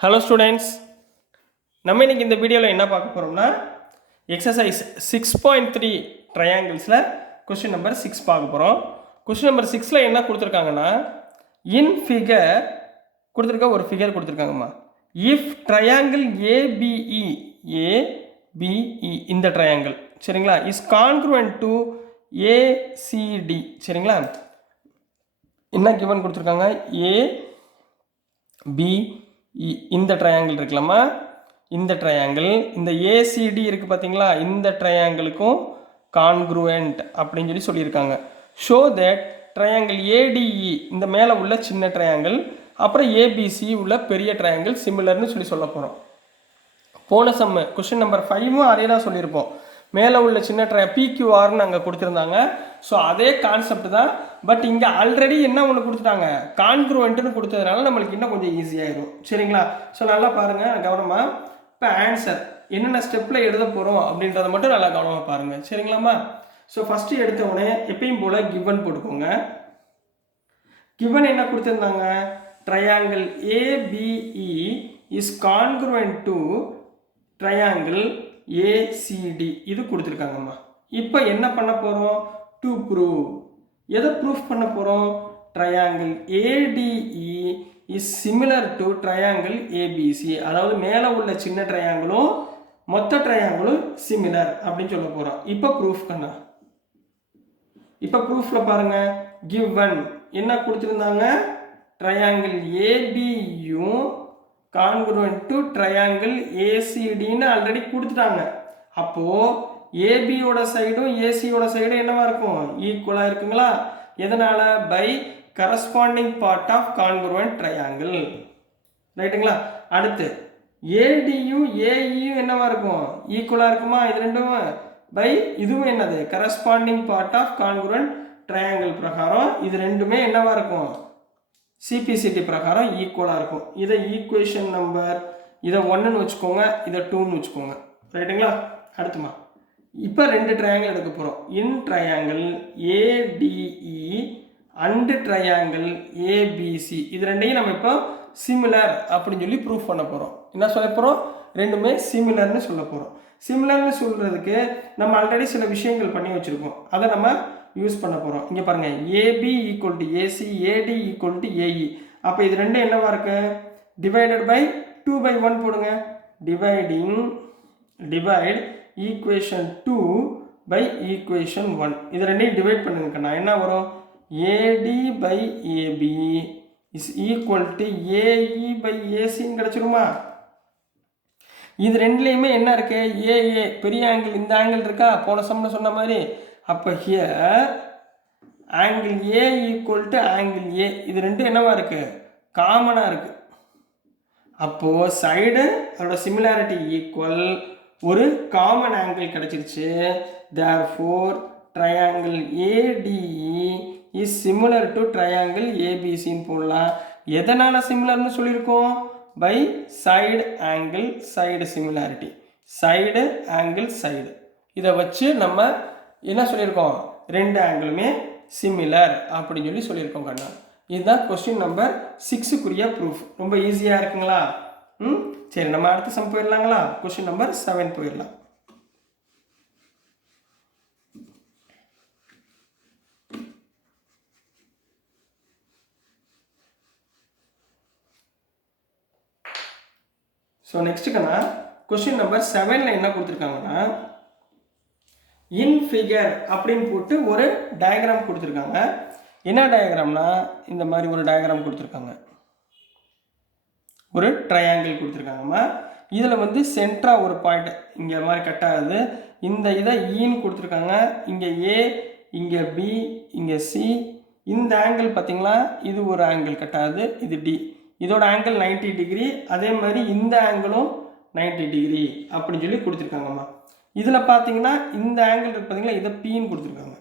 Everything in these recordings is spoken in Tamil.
ஹலோ ஸ்டூடெண்ட்ஸ், நம்ம இன்றைக்கி இந்த வீடியோவில் என்ன பார்க்க போகிறோம்னா எக்ஸசைஸ் 6.3 ட்ரையாங்கிள்ஸில் கொஸ்டின் நம்பர் 6 பார்க்க போகிறோம். கொஸ்டின் நம்பர் 6ல் என்ன கொடுத்துருக்காங்கன்னா, இன் ஃபிகர் கொடுத்துருக்க ஒரு ஃபிகர் கொடுத்துருக்காங்கம்மா. இஃப் ட்ரையாங்கிள் ஏபிஇ இந்த ட்ரையாங்கிள் சரிங்களா இஸ் கான்க்ருவன்ட் டு ஏசிடி சரிங்களா. என்ன கிவன் கொடுத்துருக்காங்க, ஏபி இந்த ட்ரையாங்கிள் இருக்குல்லம்மா, இந்த ட்ரையாங்கிள் இந்த ஏசிடி இருக்குது பார்த்தீங்களா, இந்த ட்ரையாங்கிளுக்கும் கான்க்ருவெண்ட் அப்படின்னு சொல்லியிருக்காங்க. ஷோ தட் ட்ரையாங்கிள் ஏடிஇ இந்த மேலே உள்ள சின்ன ட்ரையாங்கிள் அப்புறம் ஏபிசி உள்ள பெரிய ட்ரையாங்கிள் சிமிலர்னு சொல்ல போகிறோம். போன சம்மு கொஸ்டின் நம்பர் 5ம் அதே தான் சொல்லியிருப்போம். மேலே உள்ள சின்ன பிக்யூஆர்னு அங்கே கொடுத்துருந்தாங்க. ஸோ அதே கான்செப்ட் தான். பட் இங்கே ஆல்ரெடி என்ன ஒன்று கொடுத்துட்டாங்க, கான்க்ருவெண்ட்னு கொடுத்ததுனால நம்மளுக்கு இன்னும் கொஞ்சம் ஈஸியாகிடும் சரிங்களா. ஸோ நல்லா பாருங்கள் கவனமாக. இப்போ ஆன்சர் என்னென்ன ஸ்டெப்பில் எழுத போகிறோம் அப்படின்றத மட்டும் நல்லா கவனமாக பாருங்கள் சரிங்களாம்மா. ஸோ ஃபஸ்ட்டு எடுத்த உடனே எப்பயும் போல் கிவன் போட்டுக்கோங்க. கிவன் என்ன கொடுத்துருந்தாங்க, triangle ABE is congruent to triangle ACD இது கொடுத்துருக்காங்கம்மா. இப்போ என்ன பண்ண போகிறோம், டு ப்ரூவ். எதை ப்ரூஃப் பண்ண போகிறோம், triangle ADE is similar to triangle ABC. அதாவது மேலே உள்ள சின்ன ட்ரையாங்கிளும் மொத்த ட்ரையாங்கிளும் சிமிலர் அப்படின்னு சொல்ல போகிறோம். இப்போ ப்ரூஃப் பண்ண. இப்போ ப்ரூஃபில் பாருங்கள், கிவன் என்ன கொடுத்துருந்தாங்க, ட்ரையாங்கிள் ஏபியும் கான்க்ருவெண்ட் டு ட்ரையாங்கிள் ஏசிடின்னு ஆல்ரெடி கொடுத்துட்டாங்க. அப்போது ஏபியோட சைடும் ஏசியோட சைடும் என்னவா இருக்கும், ஈக்குவலாக இருக்குங்களா. எதனால், by corresponding part of congruent triangle ரைட்டுங்களா. அடுத்து ஏடியும் ஏஇயும் என்னவா இருக்கும், ஈக்குவலாக இருக்குமா. இது ரெண்டும் பை இதுவும் என்னது, corresponding part of congruent triangle பிரகாரம் இது ரெண்டுமே என்னவா இருக்கும், சிபிசிடி பிரகாரம் ஈக்குவலாக இருக்கும். இதை ஈக்குவேஷன் நம்பர் இதை 1ன்னு வச்சுக்கோங்க, இதை 2ன்னு வச்சுக்கோங்க ரைட்டுங்களா. அடுத்துமா இப்போ ரெண்டு ட்ரையாங்கிள் எடுக்க போகிறோம். இன் triangle ADE and triangle ABC இது ரெண்டையும் நம்ம இப்போ சிமிலர் அப்படின்னு சொல்லி ப்ரூஃப் பண்ண போகிறோம். என்ன சொல்ல போகிறோம், ரெண்டுமே சிமிலர்னு சொல்ல போகிறோம். சிமிலர்னு சொல்கிறதுக்கு நம்ம ஆல்ரெடி சில விஷயங்கள் பண்ணி வச்சுருக்கோம், அதை நம்ம யூஸ் பண்ண போகிறோம். இங்கே பாருங்கள், AB equal to AC, AD equal to AE. அப்போ இது ரெண்டும் என்னவா இருக்கு, டிவைடட் பை 2/1 போடுங்க. டிவைட் ஈக்குவேஷன் 2 பை ஈக்குவேஷன் 1 இது ரெண்டையும் டிவைட் பண்ணுங்க. நான் என்ன வரும், AD by AB is equal to AE by ஏசின்னு கிடச்சிருமா. இது ரெண்டுலேயுமே என்ன இருக்கு, ஏஏ பெரிய ஆங்கிள் இந்த ஆங்கிள் இருக்கா, போன சம்னு சொன்ன மாதிரி. அப்போ here angle A equal to angle A இது ரெண்டும் என்னவா இருக்குது, காமனாக இருக்குது. அப்போது சைடு அதோட சிமிலாரிட்டி ஈக்குவல், ஒரு காமன் ஆங்கிள் கிடச்சிருச்சு. Therefore triangle ADE is similar to triangle ஏபிசின்னு போடலாம். எதனால் சிமிலர்னு சொல்லியிருக்கோம், by side angle side similarity, side angle side. இதை வச்சு நம்ம என்ன சொல்லியிருக்கோம், ரெண்டு ஆங்கிளுமே சிமிலர் அப்படின்னு சொல்லியிருக்கோம் கண்ணா. இதுதான் கொஸ்டின் நம்பர் 6க்குரிய ப்ரூஃப். ரொம்ப ஈஸியாக இருக்குங்களா. சரி, நம்ம அடுத்த சம் போயிடலாங்களா. கொஸ்டின் நம்பர் 7 போயிடலாம். ஸோ நெக்ஸ்ட்டுக்கண்ணா கொஸ்டின் நம்பர் 7ல் என்ன கொடுத்துருக்காங்கன்னா, இன் ஃபிகர் அப்படின்னு போட்டு ஒரு டயக்ராம் கொடுத்துருக்காங்க. என்ன டயக்ராம்னா, இந்த மாதிரி ஒரு டயக்ராம் கொடுத்துருக்காங்க. ஒரு ட்ரையாங்கிள் கொடுத்துருக்காங்கம்மா. இதில் வந்து சென்டராக ஒரு பாயிண்ட் இங்கே மாதிரி கட் ஆகுது. இந்த இதை ஈன்னு கொடுத்துருக்காங்க. இங்கே ஏ, இங்கே பி, இங்கே சி. இந்த ஆங்கிள் பார்த்தீங்களா, இது ஒரு ஆங்கிள் கட் ஆகுது, இது டி. இதோட ஆங்கிள் 90 டிகிரி. அதே மாதிரி இந்த ஆங்கிளும் 90 டிகிரி அப்படின்னு கொடுத்துருக்காங்கம்மா. இதில் பார்த்தீங்கன்னா இந்த ஆங்கிள் இருக்குது பார்த்தீங்களா, இதை பின்னு கொடுத்துருக்காங்க.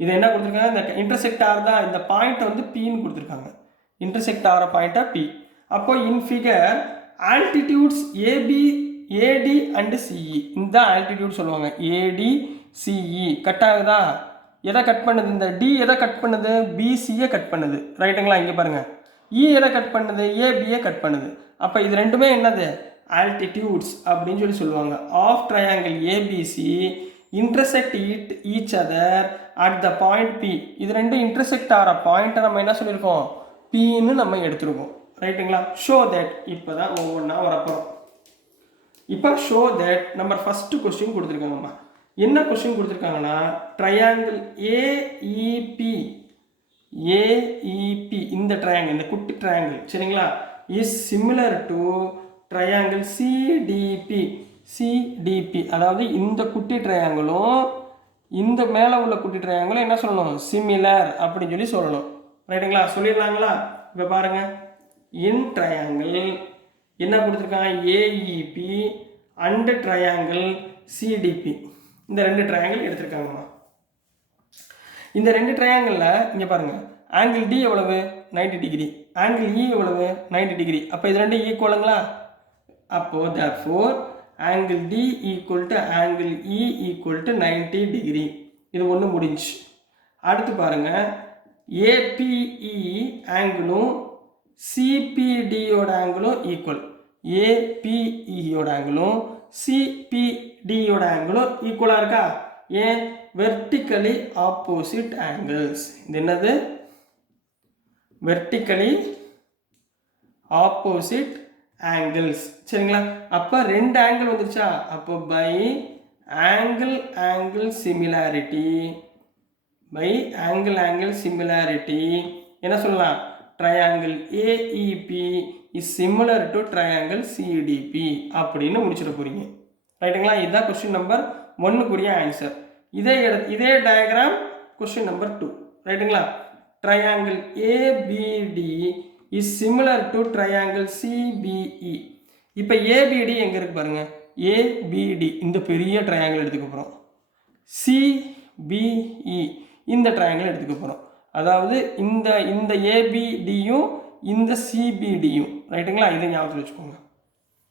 இதை என்ன கொடுத்துருக்காங்க, இந்த இன்டர்செக்ட் ஆகிறதா இந்த பாயிண்ட்டை வந்து பின்னு கொடுத்துருக்காங்க. இன்டர்செக்ட் ஆகிற பாயிண்ட்டை பி. அப்போ in figure altitudes AB, AD and CE, இந்த ஆல்டிடியூட் சொல்லுவாங்க. ஏடி சிஇ கட் ஆகுதா, எதை கட் பண்ணுது, இந்த டி எதை கட் பண்ணுது, பிசியை கட் பண்ணுது ரைட்டுங்களா. இங்கே பாருங்கள், எதை கட் பண்ணுது, ஏபியை கட் பண்ணுது. அப்போ இது ரெண்டுமே என்னது, ஆல்டிடியூட்ஸ் அப்படின்னு சொல்லுவாங்க. Of triangle ABC intersect each other at the point P. இது ரெண்டும் இன்டர்செக்ட் ஆகிற பாயிண்ட்டை நம்ம என்ன சொல்லியிருக்கோம், பின்னு நம்ம எடுத்துருக்கோம். ரைட்டுங்களா? Show that. இப்போ தான் ஒவ்வொன்றா வரப்போகிறோம். இப்போ show that number first question கொடுத்துருக்காங்கம்மா. என்ன கொஸ்டின் கொடுத்துருக்காங்கன்னா, ட்ரையாங்கிள் ஏஇபி இந்த ட்ரையாங்கிள், இந்த குட்டி ட்ரையாங்கிள் சரிங்களா, is similar to triangle CDP. அதாவது இந்த குட்டி ட்ரையாங்கிளும் இந்த மேலே உள்ள குட்டி ட்ரையாங்கிளும் என்ன சொல்லணும், சிமிலர் அப்படின்னு சொல்லணும். ரைட்டுங்களா? சொல்லிடலாங்களா? இப்போ பாருங்க, இன் ட்ரையாங்கிள் என்ன கொடுத்துருக்காங்க, ஏஇபி அண்ட் ட்ரையாங்கிள் சிடிபி. இந்த ரெண்டு ட்ரையாங்கிள் எடுத்திருக்காங்கம்மா. இந்த ரெண்டு ட்ரையாங்கிளில் இங்கே பாருங்கள், ஆங்கிள் டி எவ்வளவு, 90 டிகிரி, ஆங்கிள் இ எவ்வளவு, 90 டிகிரி. அப்போ இது ரெண்டும் ஈக்குவலுங்களா? அப்போது therefore angle D equal to angle E equal to 90 degree. இது ஒன்று முடிஞ்சு. அடுத்து பாருங்கள், ஏபிஇ ஆங்கிளும் சிபிடியோட ஆங்கிளும் ஈக்குவல். ஏபிஇயோட ஆங்கிளும் சிபிடியோட ஆங்கிளும் ஈக்குவலாக இருக்கா? ஏன்? Vertically opposite angles. இது என்னது? வெர்டிக்கலி ஆப்போசிட் ஆங்கிள்ஸ் சரிங்களா? அப்போ ரெண்டு ஆங்கிள் வந்துருச்சா? அப்போ பை ஆங்கிள் சிமிலாரிட்டி என்ன சொல்லலாம், triangle AEP is similar to triangle CDP அப்படின்னு முடிச்சிட போறீங்க. ரைட்டுங்களா? இதுதான் கொஸ்டின் நம்பர் 1 ஆன்சர். இதே டயக்ராம் கொஸ்டின் நம்பர் 2. ரைட்டுங்களா? Triangle APD is similar to triangle CBE. இப்போ ஏபிடி எங்கே இருக்கு பாருங்க, ஏபிடி இந்த பெரிய ட்ரையாங்கிள் எடுத்துக்க போகிறோம், சிபிஇ இந்த ட்ரையாங்கிள் எடுத்துக்க போகிறோம். அதாவது இந்த ஏபிடியும் இந்த சிபிடியும். ரைட்டுங்களா? இதை ஞாபகத்தில் வச்சுக்கோங்க.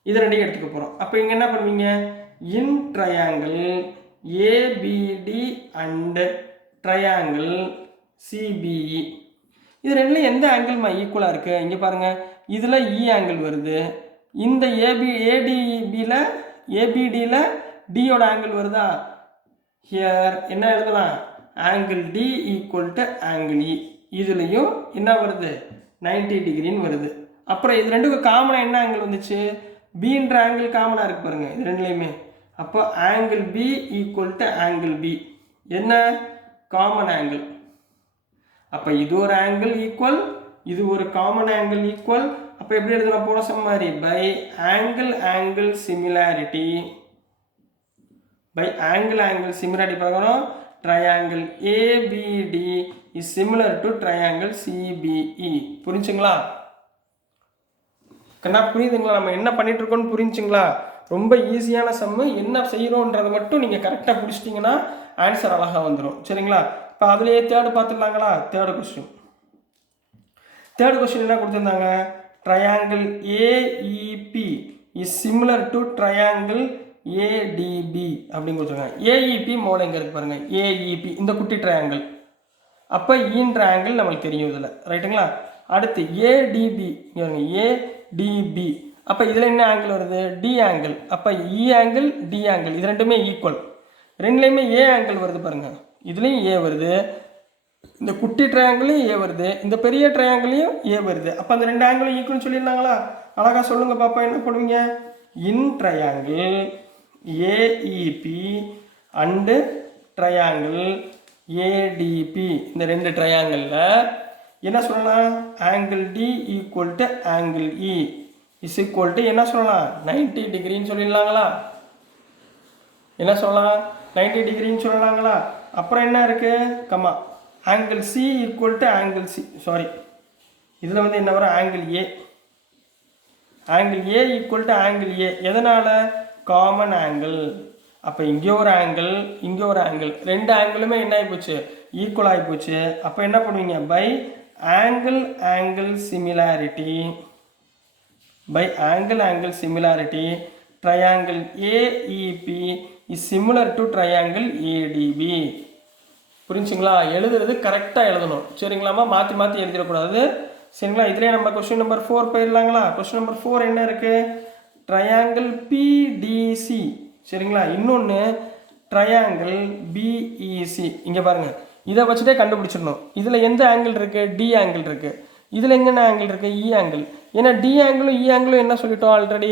இது ரெண்டையும் எடுத்துக்க போகிறோம். அப்போ இங்கே என்ன பண்ணுவீங்க, in triangle APD and triangle CBE இது ரெண்டுலையும் எந்த ஆங்கிள்மா ஈக்குவலாக இருக்குது? இங்கே பாருங்கள், இதில் இ ஆங்கிள் வருது, இந்த ஏபிடியில் டியோட ஆங்கிள் வருதா? ஹியர் என்ன எழுதலாம், angle D equal to angle E. இதுலேயும் என்ன வருது, 90 டிகிரின்னு வருது. அப்புறம் இது ரெண்டுக்கும் காமனாக என்ன ஆங்கிள் வந்துச்சு, பின்ற ஆங்கிள் காமனாக இருக்கு பாருங்கள் இது ரெண்டுலேயுமே. அப்போ angle P equal to angle P என்ன, காமன் ஆங்கிள். அப்போ இது ஒரு ஆங்கிள் ஈக்குவல், இது ஒரு காமன் ஆங்கிள் ஈக்குவல். அப்போ எப்படி எழுதலாம், போன சம் மாதிரி, பை ஆங்கிள் சிமிலாரிட்டி பிரகாரம் triangle APD is similar to triangle CBE. புரிஞ்சுங்களா கண்ணா? புரியுதுங்களா? நம்ம என்ன பண்ணிட்டு இருக்கோம்னு புரிஞ்சுங்களா? ரொம்ப ஈஸியான சம்மு. என்ன செய்யறோன்றதை மட்டும் நீங்கள் கரெக்டாக பிடிச்சிட்டிங்கன்னா ஆன்சர் அழகாக வந்துடும் சரிங்களா? இப்போ அதுலேயே தேர்டு பார்த்துடலாங்களா? தேர்டு கொஸ்டின் என்ன கொடுத்துருந்தாங்க, triangle AEP is similar to triangle ATP அப்படின்னு கொடுத்துருக்காங்க. ஏஇபி மோல எங்கே இருக்கு பாருங்கள், ஏஇபி இந்த குட்டி ட்ரையாங்கிள். அப்போ ஈன்ற ஆங்கிள் நம்மளுக்கு தெரியும் இதில். ரைட்டுங்களா? அடுத்து ஏடிபி, ஏடிபி. அப்போ இதில் என்ன ஆங்கிள் வருது, டி ஆங்கிள். அப்போ இ ஆங்கிள் டி ஆங்கிள் இது ரெண்டுமே ஈக்குவல். ரெண்டுலேயுமே ஏ ஆங்கிள் வருது பாருங்கள், இதுலேயும் ஏ வருது, இந்த குட்டி ட்ரையாங்கிளையும் ஏ வருது, இந்த பெரிய ட்ரையாங்கிளையும் ஏ வருது. அப்போ அந்த ரெண்டு ஆங்கிளும் ஈக்குவல்னு சொல்லியிருந்தாங்களா? அழகாக சொல்லுங்கள் பாப்பா, என்ன பண்ணுவீங்க, in triangle AEP and triangle ADP இந்த ரெண்டு ட்ரையாங்கிளில் என்ன சொல்லலாம், angle D equal to angle E is equal to என்ன சொல்லலாம், 90 டிகிரின்னு சொல்லிடலாங்களா? என்ன சொல்லலாம், 90 டிகிரின்னு சொல்லலாங்களா? அப்புறம் என்ன இருக்குது, comma angle C equal to angle C, sorry இதில் வந்து என்ன வரும், angle A equal to angle A. எதனால், காமன் ஆங்கிள். அப்போ இங்கே ஒரு ஆங்கிள் இங்கே ஒரு ஆங்கிள், ரெண்டு ஆங்கிளுமே என்ன ஆகிப்போச்சு, ஈக்குவல் ஆகிப்போச்சு. அப்போ என்ன பண்ணுவீங்க, by angle similarity triangle AEP is similar to triangle ADP. புரிஞ்சுங்களா? எழுதுறது கரெக்டாக எழுதணும் சரிங்களாம்மா, மாற்றி எழுதிடக்கூடாது. சரிங்களா? இதிலே நம்ம கொஸ்டின் நம்பர் 4 போயிடலாங்களா? கொஸ்டின் நம்பர் 4 என்ன இருக்குது? Triangle PDC. சரிங்களா? இன்னொன்று ட்ரையாங்கிள் பிஇசி. இங்கே பாருங்கள், இதை வச்சுட்டே கண்டுபிடிச்சிடணும். இதில் எந்த ஆங்கிள் இருக்குது? டி ஆங்கிள் இருக்குது. இதில் என்னென்ன ஆங்கிள் இருக்குது? இ ஆங்கிள். ஏன்னா டி ஆங்கிளும் இ ஆங்கிளும் என்ன சொல்லிட்டோம் ஆல்ரெடி?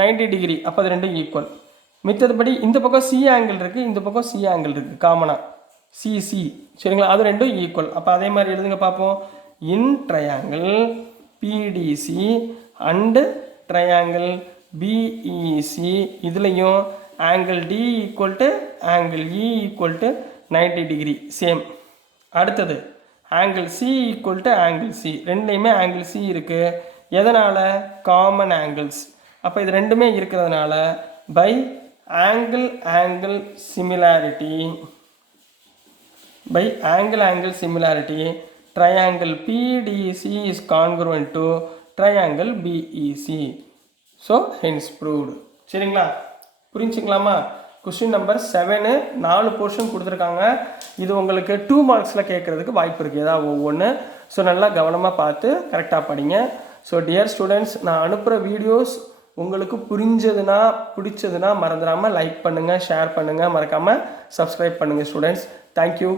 90 டிகிரி. அப்போ அது ரெண்டும் ஈக்குவல். மித்ததுபடி இந்த பக்கம் சி ஆங்கிள் இருக்குது, இந்த பக்கம் சி ஆங்கிள் இருக்குது காமனாக, சிசி. சரிங்களா? அது ரெண்டும் ஈக்குவல். அப்போ அதே மாதிரி எழுதுங்க பார்ப்போம். In triangle BDC and triangle BEC, இதுலேயும் angle D equal to angle E equal to 90 degree same. அடுத்தது angle C equal to angle C, ரெண்டுலேயுமே ஆங்கிள் சி இருக்குது. எதனால்? Common angles. அப்போ இது ரெண்டுமே இருக்கிறதுனால by angle similarity, by angle similarity, triangle PDC is congruent to triangle BEC. So hence proved. சரிங்களா? புரிஞ்சுக்கலாமா? கொஸ்டின் நம்பர் 7 4 போர்ஷன் கொடுத்துருக்காங்க. இது உங்களுக்கு 2 மார்க்ஸில் கேட்குறதுக்கு வாய்ப்பு இருக்குது ஏதாவது ஒவ்வொன்று. ஸோ நல்லா கவனமாக பார்த்து கரெக்டாக படிங்க. ஸோ டியர் ஸ்டூடெண்ட்ஸ், நான் அனுப்புகிற வீடியோஸ் உங்களுக்கு புரிஞ்சதுன்னா பிடிச்சதுன்னா மறந்துடாமல் லைக் பண்ணுங்கள், ஷேர் பண்ணுங்கள், மறக்காமல் சப்ஸ்கிரைப் பண்ணுங்கள் ஸ்டூடெண்ட்ஸ். தேங்க்யூ.